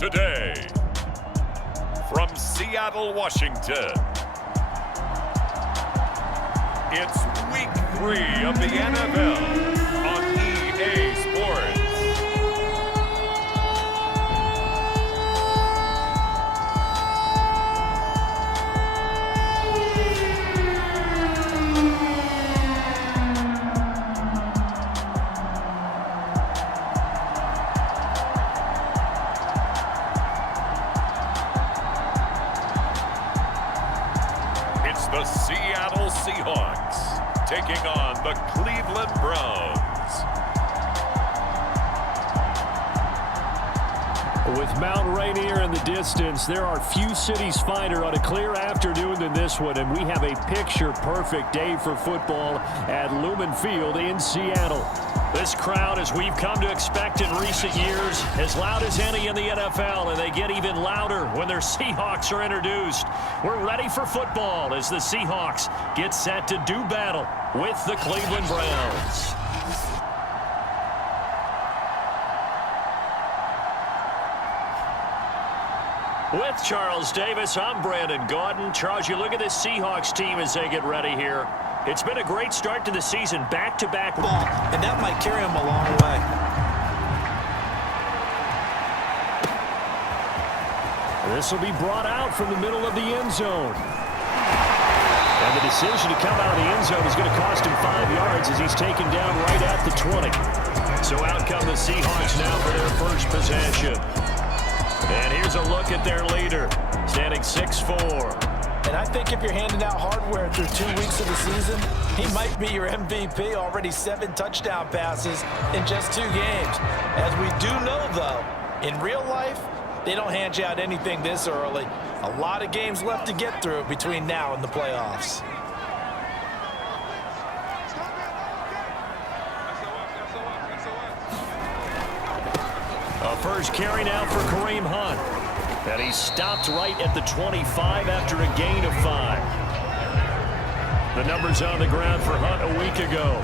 today, from Seattle, Washington, it's Week 3 of the NFL on EA Sports. The Seattle Seahawks taking on the Cleveland Browns. With Mount Rainier in the distance, there are few cities finer on a clear afternoon than this one, and we have a picture-perfect day for football at Lumen Field in Seattle. This crowd, as we've come to expect in recent years, as loud as any in the NFL, and they get even louder when their Seahawks are introduced. We're ready for football as the Seahawks get set to do battle with the Cleveland Browns. With Charles Davis, I'm Brandon Gaudin. Charles, you look at this Seahawks team as they get ready here. It's been a great start to the season, back-to-back ball, and that might carry them a long way. This will be brought out from the middle of the end zone. And the decision to come out of the end zone is going to cost him 5 yards as he's taken down right at the 20. So out come the Seahawks now for their first possession. And here's a look at their leader, standing 6'4". And I think if you're handing out hardware through 2 weeks of the season, he might be your MVP. Already 7 touchdown passes in just 2 games. As we do know, though, in real life, they don't hand you out anything this early. A lot of games left to get through between now and the playoffs. A first carry now for Kareem Hunt. And he stopped right at the 25 after a gain of 5. The numbers on the ground for Hunt a week ago.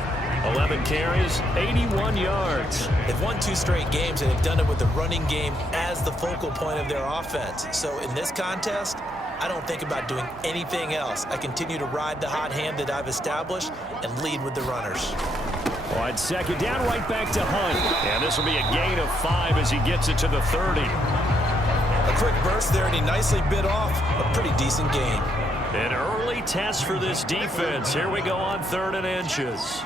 11 carries, 81 yards. They've won 2 straight games, and they've done it with the running game as the focal point of their offense. So in this contest, I don't think about doing anything else. I continue to ride the hot hand that I've established and lead with the runners. On second down, right back to Hunt. And this will be a gain of 5 as he gets it to the 30. A quick burst there, and he nicely bit off a pretty decent gain. An early test for this defense. Here we go on 3rd and inches.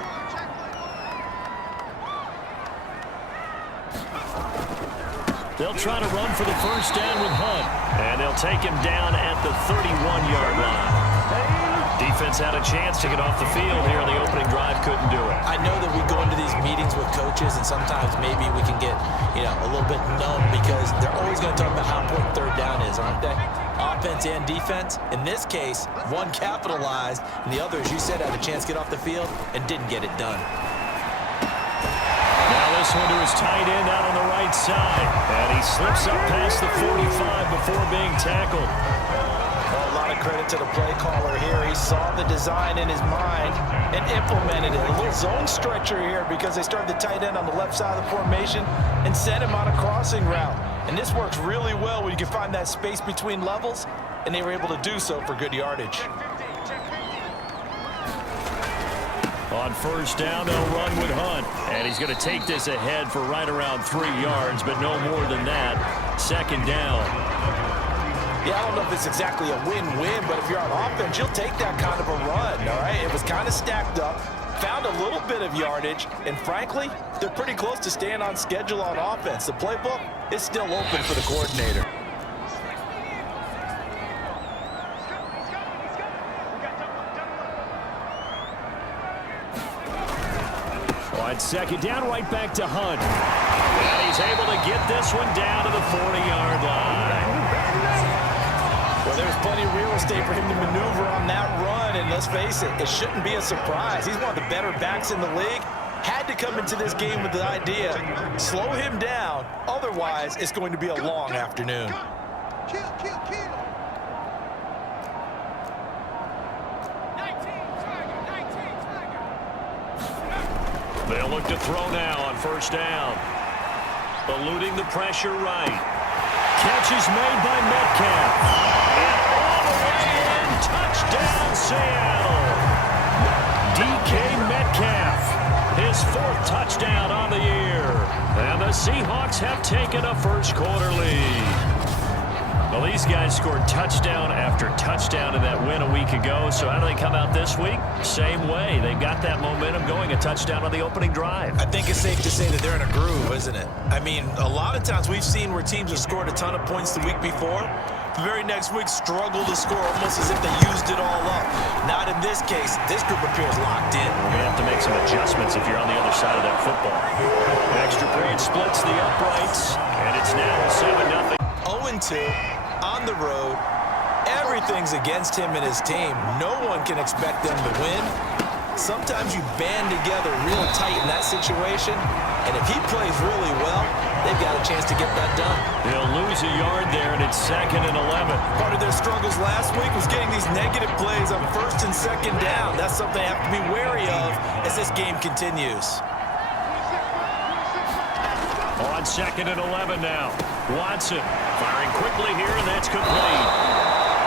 They'll try to run for the first down with Hunt. And they'll take him down at the 31-yard line. Defense had a chance to get off the field here in the opening drive, couldn't do it. I know that we go into these meetings with coaches, and sometimes maybe we can get, a little bit numb because they're always going to talk about how important 3rd down is, aren't they? Offense and defense. In this case, one capitalized, and the other, as you said, had a chance to get off the field and didn't get it done. Now this one to his tight end out on the right side. And he slips up past the 45 before being tackled. A lot of credit to the play caller here. He saw the design in his mind and implemented it. A little zone stretcher here because they started the tight end on the left side of the formation and sent him on a crossing route. And this works really well when you can find that space between levels, and they were able to do so for good yardage. On first down, they'll run with Hunt. And he's going to take this ahead for right around 3 yards, but no more than that. 2nd down. Yeah, I don't know if it's exactly a win-win, but if you're on offense, you'll take that kind of a run, all right? It was kind of stacked up, found a little bit of yardage, and frankly, they're pretty close to staying on schedule on offense. The playbook is still open for the coordinator. On 2nd down, right back to Hunt. And he's able to get this one down to the 40-yard line. Well, there's plenty of real estate for him to maneuver on that run, and let's face it, it shouldn't be a surprise. He's one of the better backs in the league. Had to come into this game with the idea, slow him down, otherwise it's going to be a long afternoon. Kill. They'll look to throw now on first down. Eluding the pressure right. catch is made by Metcalf. And all the way in, touchdown Seattle. DK Metcalf, his 4th touchdown on the year. And the Seahawks have taken a first-quarter lead. Well, these guys scored touchdown after touchdown in that win a week ago. So how do they come out this week? Same way. They've got that momentum going, a touchdown on the opening drive. I think it's safe to say that they're in a groove, isn't it? I mean, a lot of times we've seen where teams have scored a ton of points the week before. The very next week struggle to score almost as if they used it all up. Not in this case. This group appears locked in. You're going to have to make some adjustments if you're on the other side of that football. Extra period splits the uprights, and it's now 7-0. 0-2 on the road. Everything's against him and his team. No one can expect them to win. Sometimes you band together real tight in that situation, and if he plays really well, they've got a chance to get that done. They'll lose a yard there, and it's 2nd and 11. Part of their struggles last week was getting these negative plays on 1st and 2nd down. That's something they have to be wary of as this game continues. On 2nd and 11 now. Watson firing quickly here, and that's complete.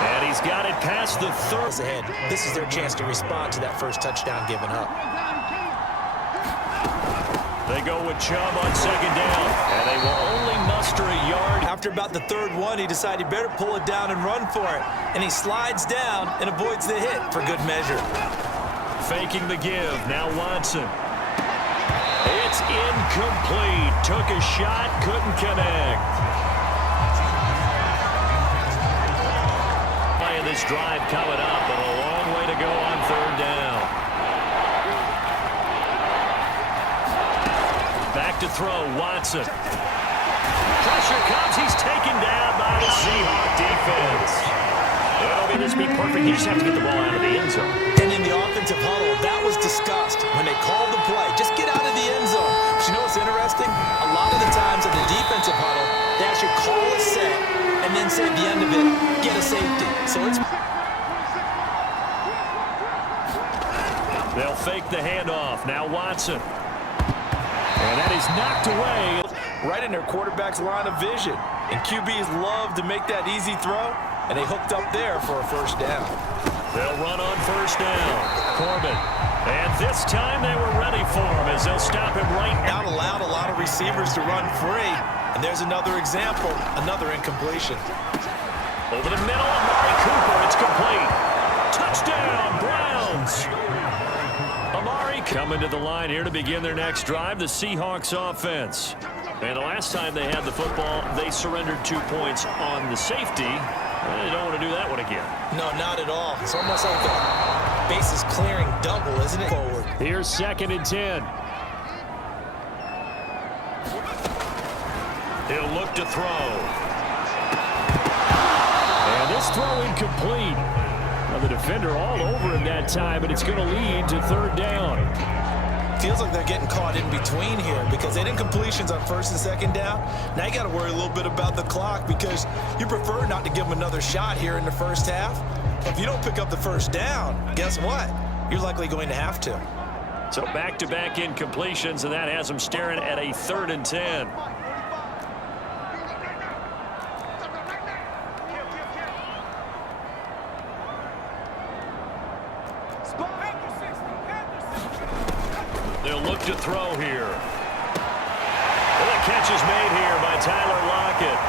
And he's got it past the 3rd. Ahead. This is their chance to respond to that first touchdown given up. They go with Chubb on 2nd down, and they will only muster a yard. After about the 3rd one, he decided he better pull it down and run for it. And he slides down and avoids the hit for good measure. Faking the give. Now Watson. It's incomplete. Took a shot, couldn't connect. Playing this drive coming up, but a long way to go on 3rd down. Back to throw, Watson. Pressure comes, he's taken down by the Seahawk defense. Well, this be perfect. You just have to get the ball out of the end zone. And in the offensive huddle, that was discussed when they called the play. Just get out of the end zone. But you know what's interesting? A lot of the times in the defensive huddle, they actually call a set and then say at the end of it, get a safety. So it's... They'll fake the handoff. Now Watson. And that is knocked away. Right in their quarterback's line of vision. And QBs love to make that easy throw. And they hooked up there for a 1st down. They'll run on 1st down. Corbin. And this time they were ready for him as they'll stop him right now. Not allowed a lot of receivers to run free. And there's another example, another incompletion. Over the middle, Amari Cooper. It's complete. Touchdown, Browns. Amari coming to the line here to begin their next drive, the Seahawks offense. And the last time they had the football, they surrendered 2 points on the safety. They don't want to do that one again. No, not at all. It's almost like a bases clearing double, isn't it? Forward. Here's 2nd and 10. He'll look to throw. And this throw incomplete. Now the defender all over him that time, but it's going to lead to 3rd down. Feels like they're getting caught in between here because they didn't completions on 1st and 2nd down. Now you got to worry a little bit about the clock because you prefer not to give them another shot here in the 1st half. If you don't pick up the 1st down, guess what? You're likely going to have to. So back-to-back incompletions, and that has them staring at a 3rd and 10. They'll look to throw here. Well, the catch is made here by Tyler Lockett.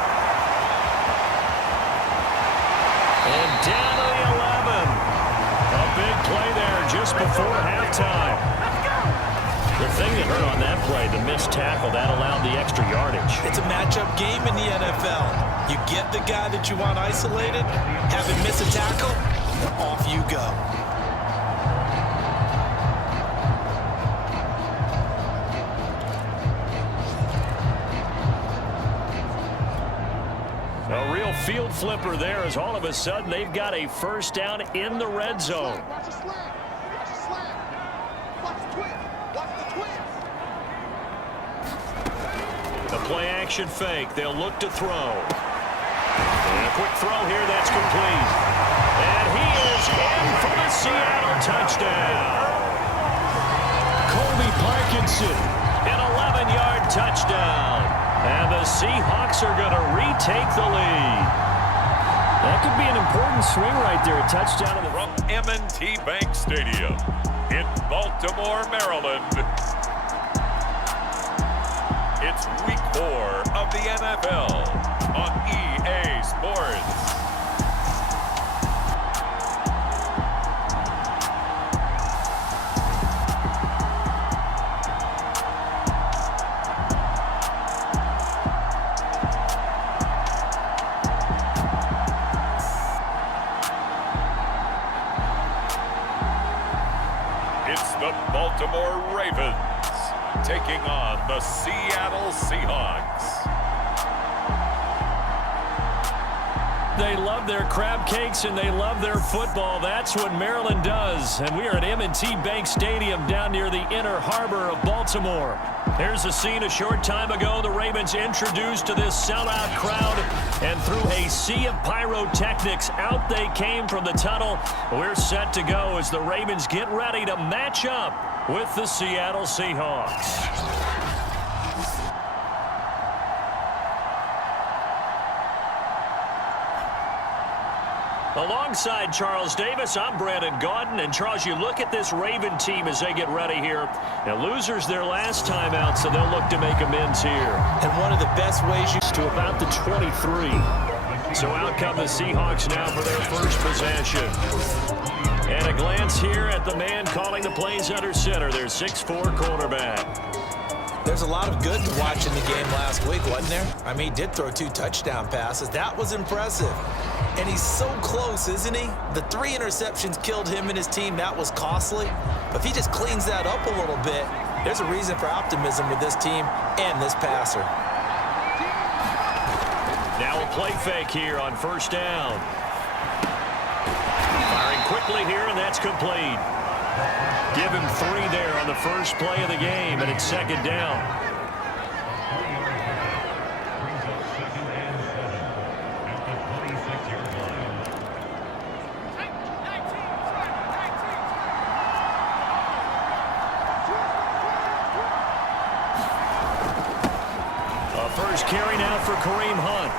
And down to the 11. A big play there just before halftime. The thing that hurt on that play, the missed tackle, that allowed the extra yardage. It's a matchup game in the NFL. You get the guy that you want isolated, have him miss a tackle, off you go. A real field flipper there as all of a sudden they've got a 1st down in the red zone. Watch the slant. Watch the slant. Watch the twist. Watch the twist. The play action fake. They'll look to throw. And a quick throw here that's complete. And he is in for the Seattle touchdown. Colby Parkinson, an 11-yard touchdown. And the the Seahawks are going to retake the lead. That could be an important swing right there. A touchdown from M&T Bank Stadium in Baltimore, Maryland. It's week 4 of the NFL on EA Sports. It's the Baltimore Ravens taking on the Seattle Seahawks. They love their crab cakes and they love their football. That's what Maryland does. And we are at M&T Bank Stadium down near the inner harbor of Baltimore. Here's a scene a short time ago. The Ravens introduced to this sellout crowd, and through a sea of pyrotechnics, out they came from the tunnel. We're set to go as the Ravens get ready to match up with the Seattle Seahawks. Alongside Charles Davis, I'm Brandon Gaudin. And Charles, you look at this Raven team as they get ready here. Now, losers their last time out, so they'll look to make amends here. And one of the best ways to about the 23. So out come the Seahawks now for their first possession. And a glance here at the man calling the plays under center, their 6'4" quarterback. There's a lot of good to watch in the game last week, wasn't there? I mean, he did throw 2 touchdown passes. That was impressive. And he's so close, isn't he? The 3 interceptions killed him and his team. That was costly. But if he just cleans that up a little bit, there's a reason for optimism with this team and this passer. Now a play fake here on first down. Firing quickly here, and that's complete. Give him 3 there on the first play of the game, and it's second down. First carry now for Kareem Hunt.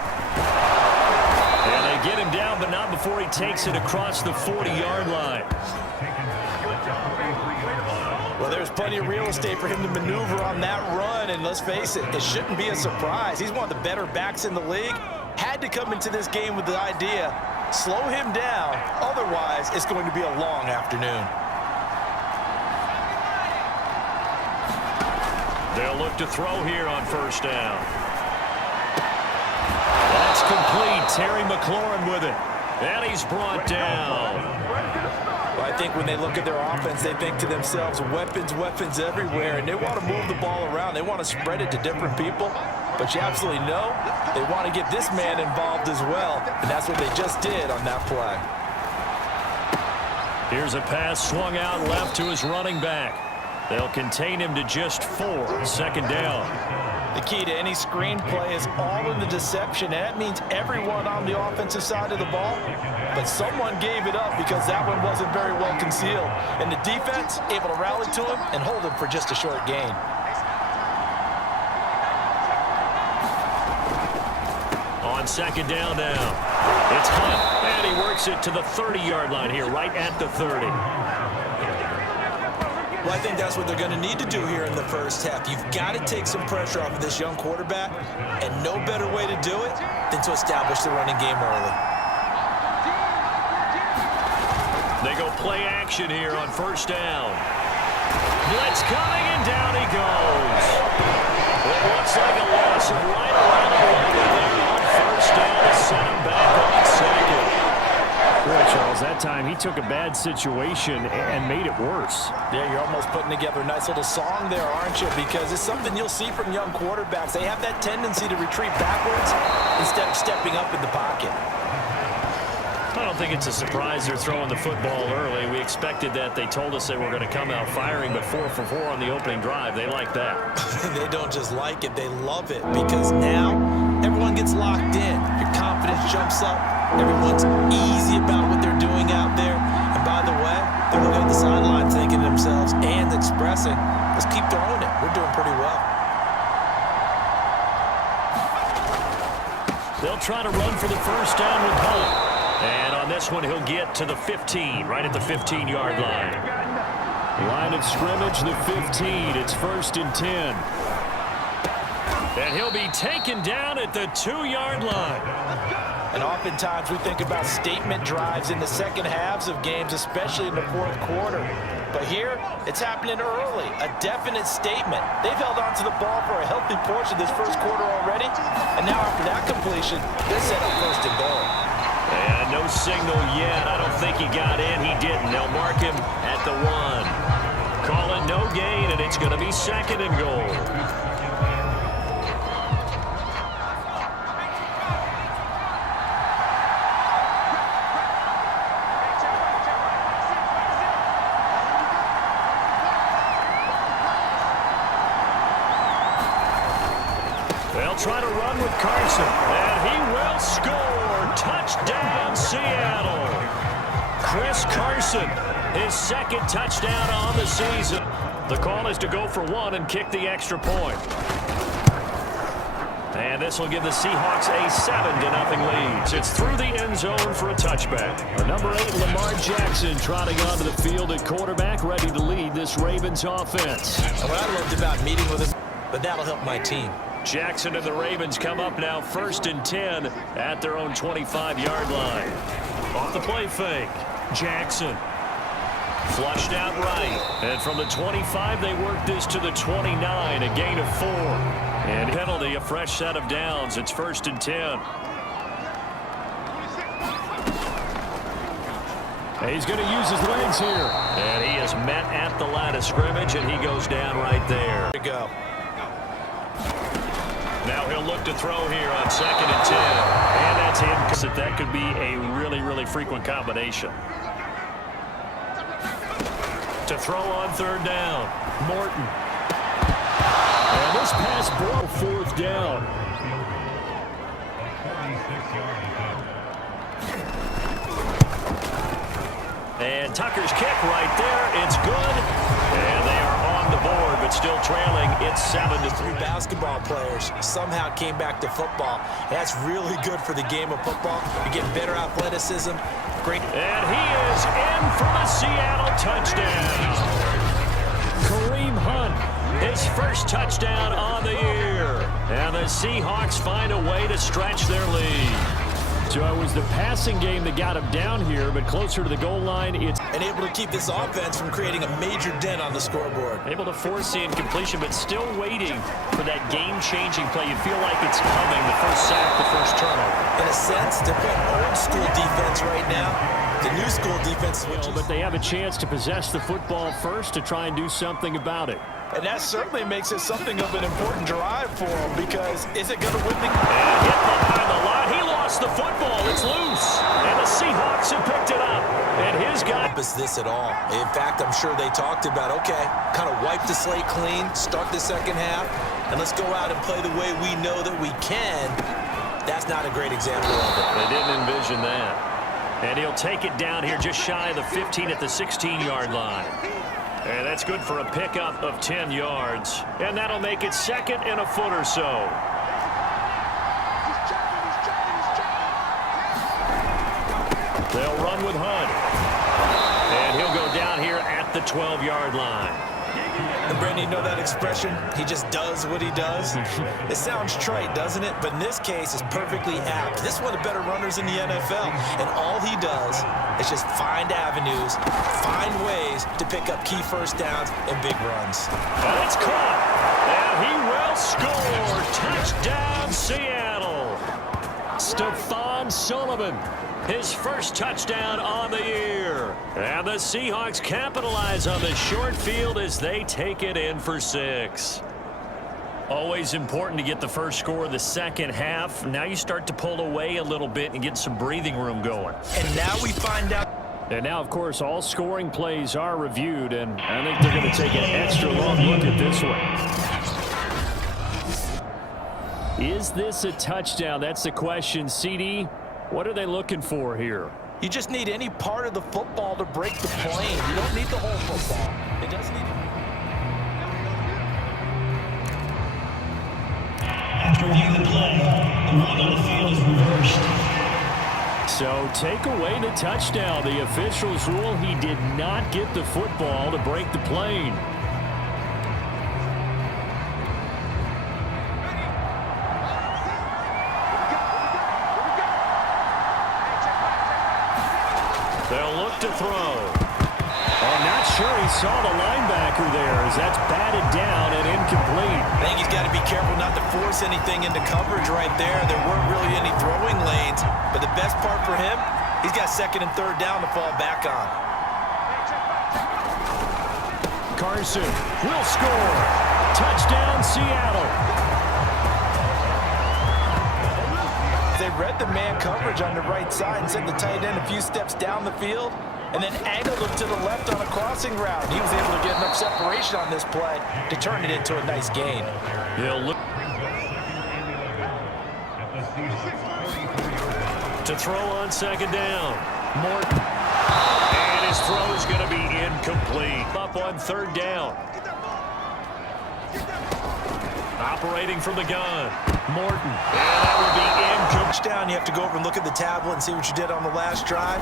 And they get him down, but not before he takes it across the 40-yard line. Well, there's plenty of real estate for him to maneuver on that run, and let's face it, it shouldn't be a surprise. He's one of the better backs in the league. Had to come into this game with the idea, slow him down, otherwise it's going to be a long afternoon. They'll look to throw here on first down. That's complete. Terry McLaurin with it. And he's brought down. Well, I think when they look at their offense, they think to themselves, weapons, weapons everywhere, and they want to move the ball around. They want to spread it to different people. But you absolutely know they want to get this man involved as well, and that's what they just did on that play. Here's a pass swung out left to his running back. They'll contain him to just 4. Second down. The key to any screenplay is all in the deception, and that means everyone on the offensive side of the ball. But someone gave it up because that one wasn't very well concealed. And the defense able to rally to him and hold him for just a short gain. On second down now. It's Hunt, and he works it to the 30-yard line here, right at the 30. Well, I think that's what they're going to need to do here in the first half. You've got to take some pressure off of this young quarterback, and no better way to do it than to establish the running game early. They go play action here on first down. Blitz coming, and down he goes. It looks like a loss of right around the line there on first down to send him back on second. Boy, Charles, that time he took a bad situation and made it worse. Yeah, you're almost putting together a nice little song there, aren't you? Because it's something you'll see from young quarterbacks. They have that tendency to retreat backwards instead of stepping up in the pocket. I don't think it's a surprise they're throwing the football early. We expected that. They told us they were going to come out firing, but 4 for 4 on the opening drive. They like that. They don't just like it, they love it, because now everyone gets locked in. Your confidence jumps up. Everyone's easy about what they're doing out there. And by the way, they're looking at the sideline thinking to themselves and expressing, let's keep throwing it. We're doing pretty well. They'll try to run for the first down with Hunt. And on this one, he'll get to the 15, right at the 15-yard line. Line of scrimmage, the 15. It's 1st and 10. And he'll be taken down at the 2-yard line. And oftentimes we think about statement drives in the second halves of games, especially in the fourth quarter. But here, it's happening early, a definite statement. They've held on to the ball for a healthy portion this first quarter already. And now after that completion, they're set up 1st and goal. And no signal yet. I don't think he got in. He didn't. They'll mark him at the 1. Call it no gain, and it's going to be 2nd and goal. They'll try to run with Carson, and he will score. Touchdown, Seattle. Chris Carson, his 2nd touchdown on the season. The call is to go for 1 and kick the extra point. And this will give the Seahawks a 7-0 lead. It's through the end zone for a touchback. Number 8, Lamar Jackson, trotting onto the field at quarterback, ready to lead this Ravens offense. And what I loved about meeting with him, but that'll help my team. Jackson and the Ravens come up now 1st and 10 at their own 25-yard line. Off the play fake. Jackson flushed out right. And from the 25, they work this to the 29, a gain of 4. And penalty, a fresh set of downs. It's 1st and 10. And he's going to use his legs here. And he is met at the line of scrimmage, and he goes down right there. There you go. Now he'll look to throw here on 2nd and 10. And that's him. That could be a really, really frequent combination. To throw on 3rd down. Morton. And this pass broke 4th down. And Tucker's kick right there. It's good. And they are on the board, but still trailing. It's 7-3. Basketball players somehow came back to football. That's really good for the game of football. You get better athleticism. Great. And he is in for the Seattle touchdown. Kareem Hunt, his 1st touchdown on the year. And the Seahawks find a way to stretch their lead. So it was the passing game that got him down here, but closer to the goal line, it's... And able to keep this offense from creating a major dent on the scoreboard. Able to force the incompletion, but still waiting for that game-changing play. You feel like it's coming, the first sack, the first turnover. In a sense, to play old school defense right now, the new school defense switches. But they have a chance to possess the football first to try and do something about it. And that certainly makes it something of an important drive for him, because is it going to win the... And hit behind the line. He lost the football. It's loose. And the Seahawks have picked it up. And his guy... ...is this at all. In fact, I'm sure they talked about, okay, kind of wipe the slate clean, start the second half, and let's go out and play the way we know that we can. That's not a great example of it. They didn't envision that. And he'll take it down here just shy of the 15 at the 16-yard line. And that's good for a pickup of 10 yards. And that'll make it 2nd and a foot or so. They'll run with Hunt. And he'll go down here at the 12-yard line. And Brandon, you know that expression? He just does what he does. It sounds trite, doesn't it? But in this case, it's perfectly apt. This is one of the better runners in the NFL. And all he does is just find avenues, find ways to pick up key first downs and big runs. And it's caught. And he will score. Touchdown, Seattle. Stephon Sullivan. His 1st touchdown on the year. And the Seahawks capitalize on the short field as they take it in for 6. Always important to get the first score of the second half. Now you start to pull away a little bit and get some breathing room going. And now we find out. And now, of course, all scoring plays are reviewed, and I think they're going to take an extra long look at this one. Is this a touchdown? That's the question. CD, what are they looking for here? You just need any part of the football to break the plane. You don't need the whole football. It does need... After reviewing the play, the one on the field So take away the touchdown. The officials rule he did not get the football to break the plane. They'll look to throw. I'm not sure he saw the linebacker there as that's batted down and incomplete. I think he's got to be careful not to force anything into coverage right there. There weren't really any throwing lanes, but the best part for him, he's got second and third down to fall back on. Carson will score. Touchdown, Seattle. They read the man coverage on the right side and sent the tight end a few steps down the field and then angled him to the left on a crossing route. He was able to get enough separation on this play to turn it into a nice gain. He'll look to throw on second down. Morton. And his throw is going to be incomplete. Up on third down. Operating from the gun. Morton. And that will be incomplete. Down, you have to go over and look at the tablet and see what you did on the last drive.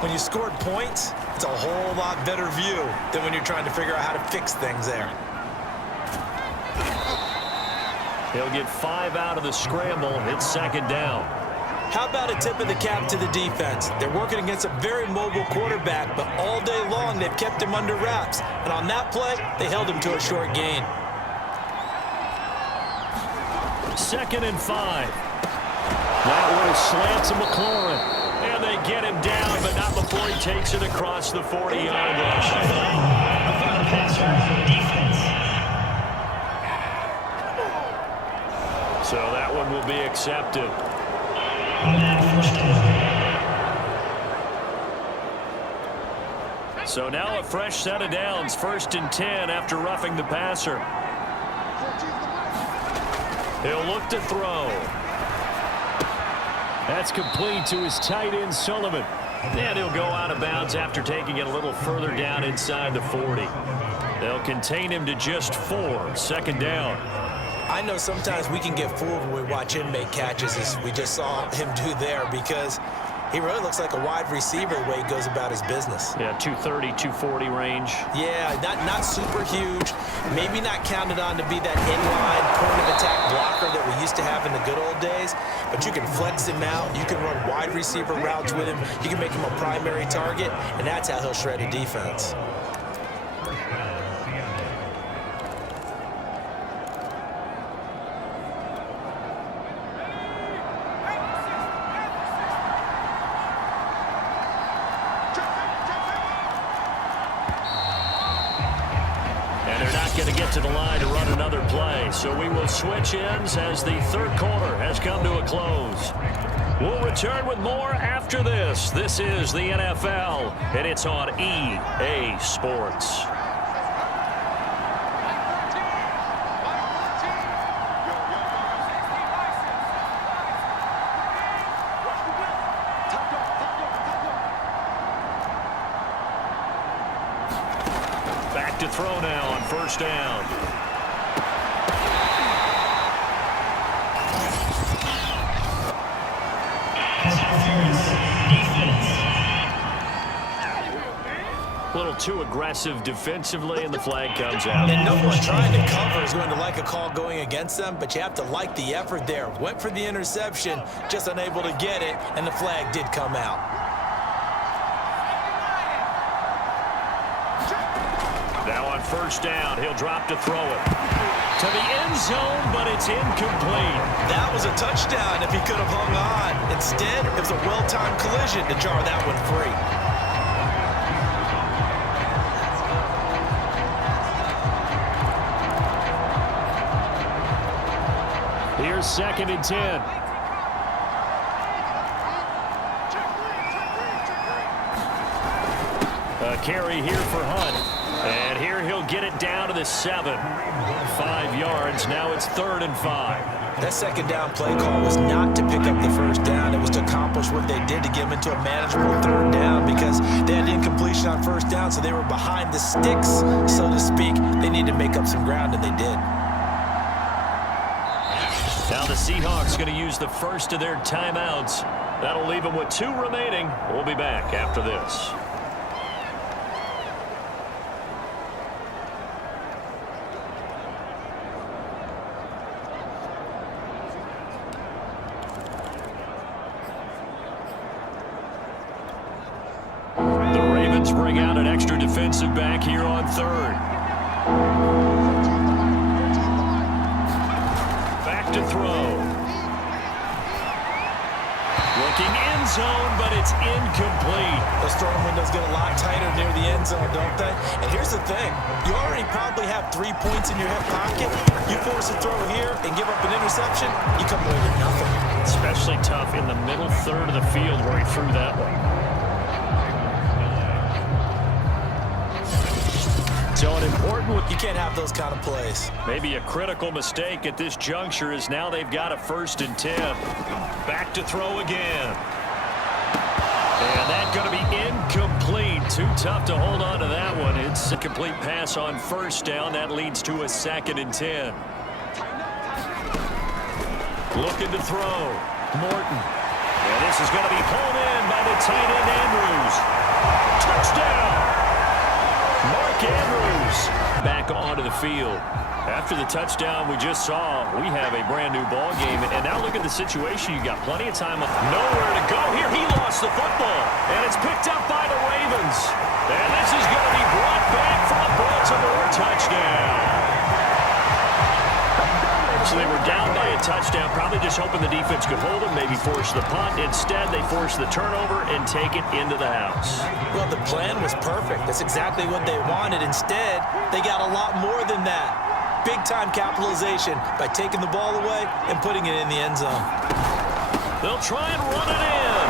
When you scored points, it's a whole lot better view than when you're trying to figure out how to fix things there. He'll get 5 out of the scramble. It's second down. How about a tip of the cap to the defense? They're working against a very mobile quarterback, but all day long they've kept him under wraps. And on that play, they held him to a short gain. Second and 5. That one slants to McLaurin. And they get him down, but not before he takes it across the 40-yard line. So that one will be accepted. So now a fresh set of downs. 1st and 10 after roughing the passer. He'll look to throw. That's complete to his tight end, Sullivan. And he'll go out of bounds after taking it a little further down inside the 40. They'll contain him to just 4. Second down. I know sometimes we can get fooled when we watch him make catches, as we just saw him do there, because he really looks like a wide receiver the way he goes about his business. Yeah, 230, 240 range. Yeah, not super huge. Maybe not counted on to be that inline point-of-attack blocker that we used to have in the good old days, but you can flex him out. You can run wide receiver routes with him. You can make him a primary target, and that's how he'll shred a defense. To the line to run another play. So we will switch ends as the third quarter has come to a close. We'll return with more after this. This is the NFL, and it's on EA Sports. Back to throw now on first down. A little too aggressive defensively, and the flag comes out. And no one trying to cover is going to like a call going against them, but you have to like the effort there. Went for the interception, just unable to get it, and the flag did come out. Now on first down, he'll drop to throw it to the end zone, but it's incomplete. That was a touchdown if he could have hung on. Instead, it was a well-timed collision to jar that one free. Here's 2nd and 10. A carry here for Hunt. And here he'll get it down to the 7. 5 yards. Now it's 3rd and 5. That second down play call was not to pick up the first down. It was to accomplish what they did to get him into a manageable 3rd down, because they had incompletion on first down, so they were behind the sticks, so to speak. They needed to make up some ground, and they did. Now the Seahawks going to use the first of their timeouts. That'll leave them with 2 remaining. We'll be back after this. The Ravens bring out an extra defensive back here on 3rd. Back to throw. Looking end zone, but it's incomplete. Those throwing windows get a lot tighter near the end zone, don't they? And here's the thing. You already probably have 3 points in your hip pocket. You force a throw here and give up an interception, you come away with nothing. Especially tough in the middle third of the field where he threw that one. So an important one. You can't have those kind of plays. Maybe a critical mistake at this juncture is now they've got a 1st and 10. Back to throw again. And that's going to be incomplete. Too tough to hold on to that one. It's a complete pass on 1st down. That leads to a 2nd and 10. Looking to throw. Morton. And this is going to be pulled in by the tight end Andrews. Touchdown! Mark Andrews back onto the field. After the touchdown we just saw, we have a brand new ball game. And now look at the situation. You got plenty of time. Nowhere to go here. He lost the football. And it's picked up by the Ravens. And this is going to be brought back for a Baltimore touchdown. So they were down by a touchdown, probably just hoping the defense could hold them, maybe force the punt. Instead, they force the turnover and take it into the house. Well, the plan was perfect. That's exactly what they wanted. Instead, they got a lot more than that. Big-time capitalization by taking the ball away and putting it in the end zone. They'll try and run it in.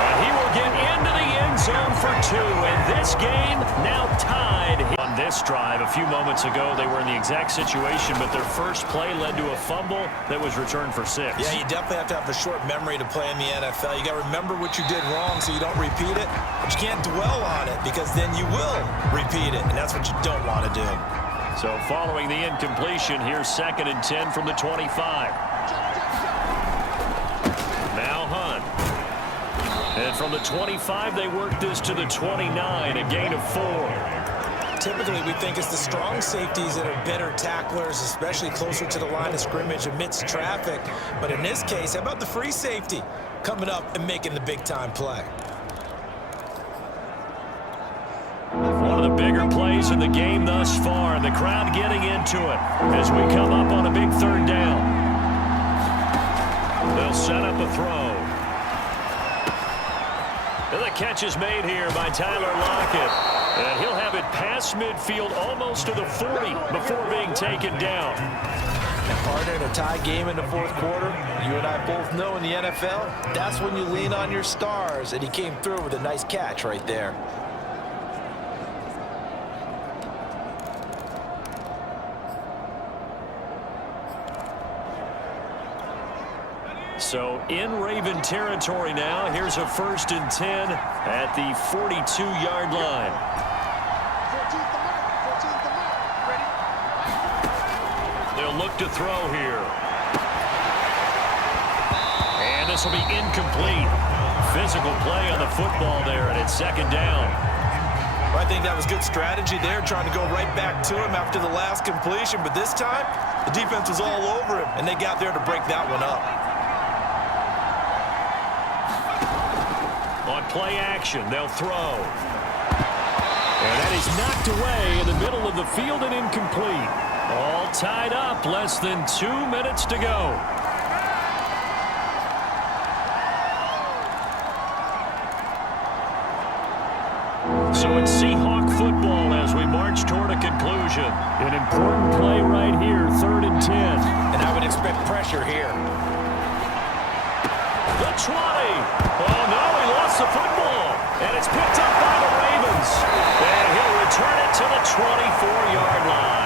And he will get into the end zone for 2. And this game now tied. On this drive, a few moments ago, they were in the exact situation, but their first play led to a fumble that was returned for 6. Yeah, you definitely have to have a short memory to play in the NFL. You got to remember what you did wrong so you don't repeat it, but you can't dwell on it because then you will repeat it, and that's what you don't want to do. So following the incompletion, here's 2nd and 10 from the 25. Now Hunt. And from the 25, they work this to the 29, a gain of 4. Typically, we think it's the strong safeties that are better tacklers, especially closer to the line of scrimmage amidst traffic. But in this case, how about the free safety coming up and making the big-time play? One of the bigger plays in the game thus far, and the crowd getting into it as we come up on a big 3rd down. They'll set up a throw. And the catch is made here by Tyler Lockett. And he'll have it past midfield almost to the 40 before being taken down. And partner, in a tie game in the 4th quarter, you and I both know in the NFL, that's when you lean on your stars. And he came through with a nice catch right there. So in Raven territory now, here's a 1st and 10 at the 42-yard line. 14th the mark. 14th the mark. Ready? They'll look to throw here. And this will be incomplete. Physical play on the football there, and it's 2nd down. Well, I think that was good strategy there, trying to go right back to him after the last completion. But this time, the defense was all over him, and they got there to break that one up. On play action, they'll throw. And that is knocked away in the middle of the field and incomplete. All tied up, less than 2 minutes to go. So it's Seahawk football as we march toward a conclusion. An important play right here, 3rd and 10. And I would expect pressure here. The 20. Oh, no, he lost the football. And it's picked up by the Ravens. And he'll return it to the 24-yard line.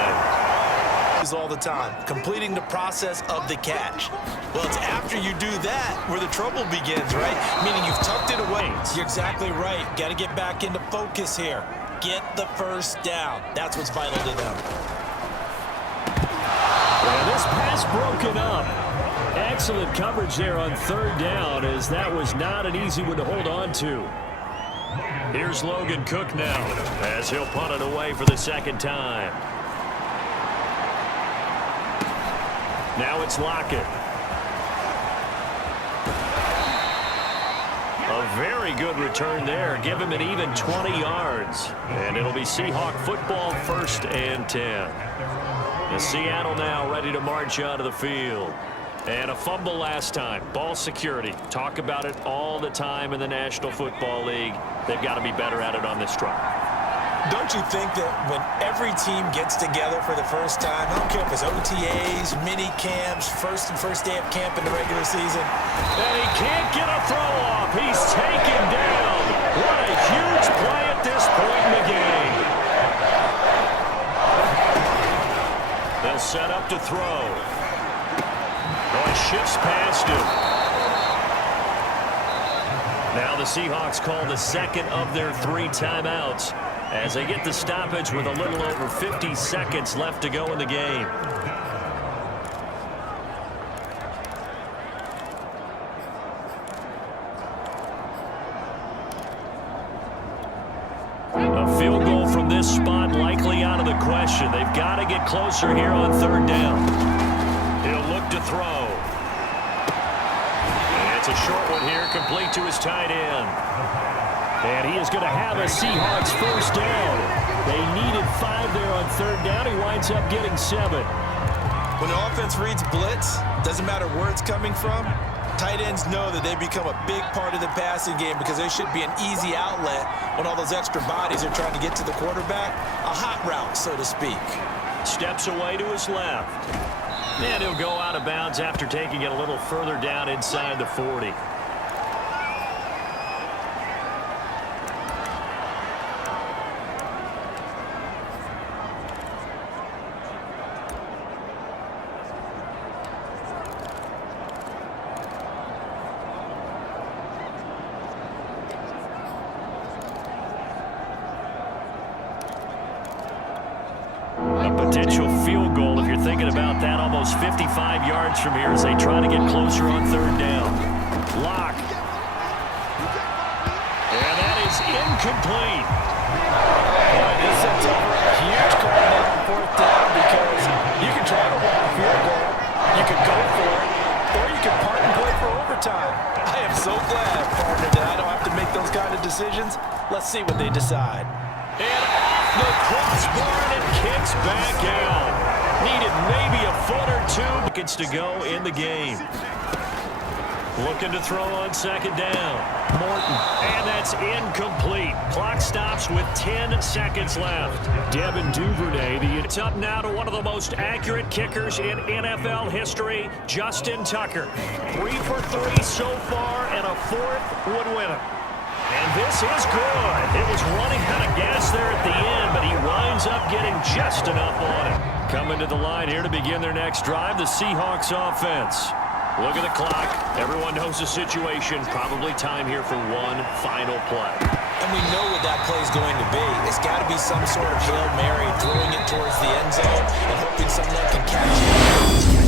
All the time, completing the process of the catch. Well, it's after you do that where the trouble begins, right? Meaning you've tucked it away. You're exactly right. Got to get back into focus here. Get the 1st down. That's what's vital to them. And this pass broken up. Excellent coverage there on third down, as that was not an easy one to hold on to. Here's Logan Cook now, as he'll punt it away for the second time. Now it's Lockett. A very good return there. Give him an even 20 yards. And it'll be Seahawk football, 1st and 10. And Seattle now ready to march out of the field. And a fumble last time. Ball security. Talk about it all the time in the National Football League. They've got to be better at it on this drive. Don't you think that when every team gets together for the first time, I don't care if it's OTAs, mini camps, first day of camp in the regular season. And he can't get a throw off. He's taken down. What a huge play at this point in the game. They'll set up to throw. Oh, he shifts past him. Now the Seahawks call the second of their 3 timeouts, as they get the stoppage with a little over 50 seconds left to go in the game. A field goal from this spot likely out of the question. They've got to get closer here on third down. He'll look to throw. And it's a short one here, complete to his tight end. And he is going to have a Seahawks first down. They needed 5 there on third down. He winds up getting 7. When the offense reads blitz, doesn't matter where it's coming from, tight ends know that they become a big part of the passing game because they should be an easy outlet when all those extra bodies are trying to get to the quarterback. A hot route, so to speak. Steps away to his left. And he'll go out of bounds after taking it a little further down inside the 40. Potential field goal, if you're thinking about that, almost 55 yards from here as they try to get closer on third down. Lock. And that is incomplete. Boy, this sets over a huge call down on 4th down because you can try to walk a field goal, you can go for it, or you can punt and play for overtime. I am so glad, partner, that I don't have to make those kind of decisions. Let's see what they decide. And off the crossbar, and it kicks back out. Needed maybe a foot or 2 seconds to go in the game. Looking to throw on second down. Morton. And that's incomplete. Clock stops with 10 seconds left. Devin Duvernay. It's up now to one of the most accurate kickers in NFL history, Justin Tucker. 3 for 3 so far, and a 4th would win it. And this is good. It was running out of gas there at the end, but he winds up getting just enough on it. Coming to the line here to begin their next drive, the Seahawks offense. Look at the clock. Everyone knows the situation. Probably time here for one final play. And we know what that play is going to be. It's got to be some sort of Hail Mary, throwing it towards the end zone and hoping someone can catch it.